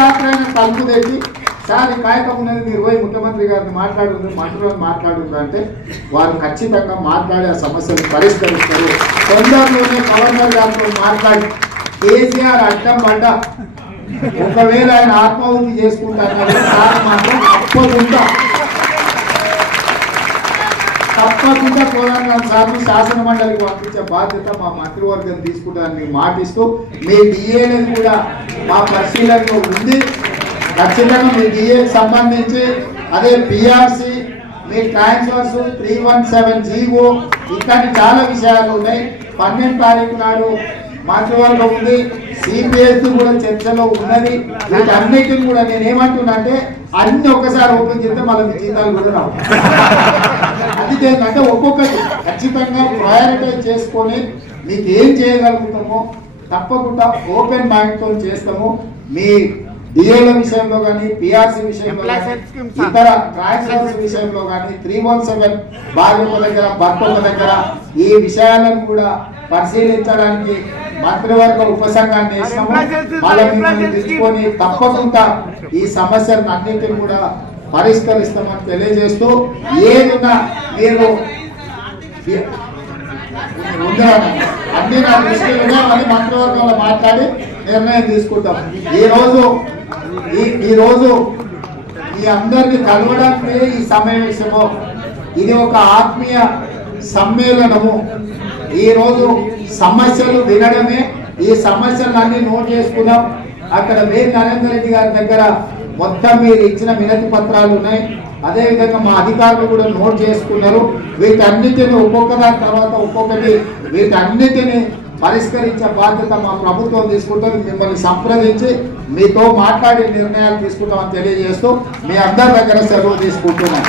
రాత్రైనా తలుపు తెచ్చి సార్ ఈ కాయకం ఉన్నది మీరు పోయి ముఖ్యమంత్రి గారిని మాట్లాడుతుంది అంటే వారు ఖచ్చితంగా మాట్లాడే ఆ సమస్యను పరిష్కరిస్తారు. తొందరలోనే గవర్నర్ గారితో మాట్లాడి కేసీఆర్ అడ్డం పడ్డ ఒకవేళ ఆయన ఆత్మహత్య చేసుకుంటారు సార్ మాత్రం తప్పకుండా కోదండ సార్లు శాసన మండలికి పంపించే బాధ్యత మా మంత్రివర్గం తీసుకుంటారని మాటిస్తూ మీ డిఏని కూడా మా పరిశీలనలో ఉంది. ఖచ్చితంగా మీ డిఏకి సంబంధించి అదే పిఆర్సి మీ ట్రాన్స్ఫర్స్ 317 జీవో ఇట్లాంటి చాలా విషయాలు ఉన్నాయి. 12 తారీఖు నాడు మంత్రివర్గం ఉంది, సిపిఎస్ కూడా చర్చలో ఉన్నది. వీటన్నిటిని కూడా నేను ఏమంటున్నా అంటే అన్ని ఒక్కసారి ఓపెన్ చేస్తే మళ్ళీ మీ జీతాలు కూడా రావు. అది ఏంటంటే ఒక్కొక్కటి ఖచ్చితంగా ప్రయారిటైజ్ చేసుకొని మీకు ఏం చేయగలుగుతామో తప్పకుండా ఓపెన్ మైండ్తో చేస్తాము. మీ డిఏల విషయంలో కానీ పిఆర్సి విషయంలో కానీ ఇతర ట్రాన్స్ఫర్స్ విషయంలో కానీ 317 భార్య ఒక దగ్గర భర్త ఒక దగ్గర ఈ విషయాలను కూడా పరిశీలించడానికి మంత్రివర్గ ఉపసంఘాన్ని వేసినాము. మళ్ళీ తెచ్చుకొని తప్పకుండా ఈ సమస్యలను అన్నింటిని కూడా పరిష్కరిస్తామని తెలియజేస్తూ ఏదైనా మీరు అన్ని నా దృష్టిలోనే మళ్ళీ మంత్రివర్గంలో మాట్లాడి నిర్ణయం తీసుకుంటాం. ఈ రోజు మీ అందరినీ కలవడానికి ఈ సమావేశము ఇది ఒక ఆత్మీయ సమ్మేళనము. ఈ రోజు సమస్యలు వినడమే, ఈ సమస్యలన్నీ నోట్ చేసుకున్నాం. అక్కడ వేరు నరేందర్ రెడ్డి గారి దగ్గర మొత్తం మీరు ఇచ్చిన వినతి పత్రాలు ఉన్నాయి. అదేవిధంగా మా అధికారులు కూడా నోట్ చేసుకున్నారు. వీటన్నిటిని ఒక్కొక్కదాని తర్వాత ఒక్కొక్కటి వీటన్నిటిని పరిష్కరించే బాధ్యత మా ప్రభుత్వం తీసుకుంటుంది. మిమ్మల్ని సంప్రదించి మీతో మాట్లాడి నిర్ణయాలు తీసుకుంటామని తెలియజేస్తూ మీ అందరి దగ్గర సెలవు తీసుకుంటున్నాం.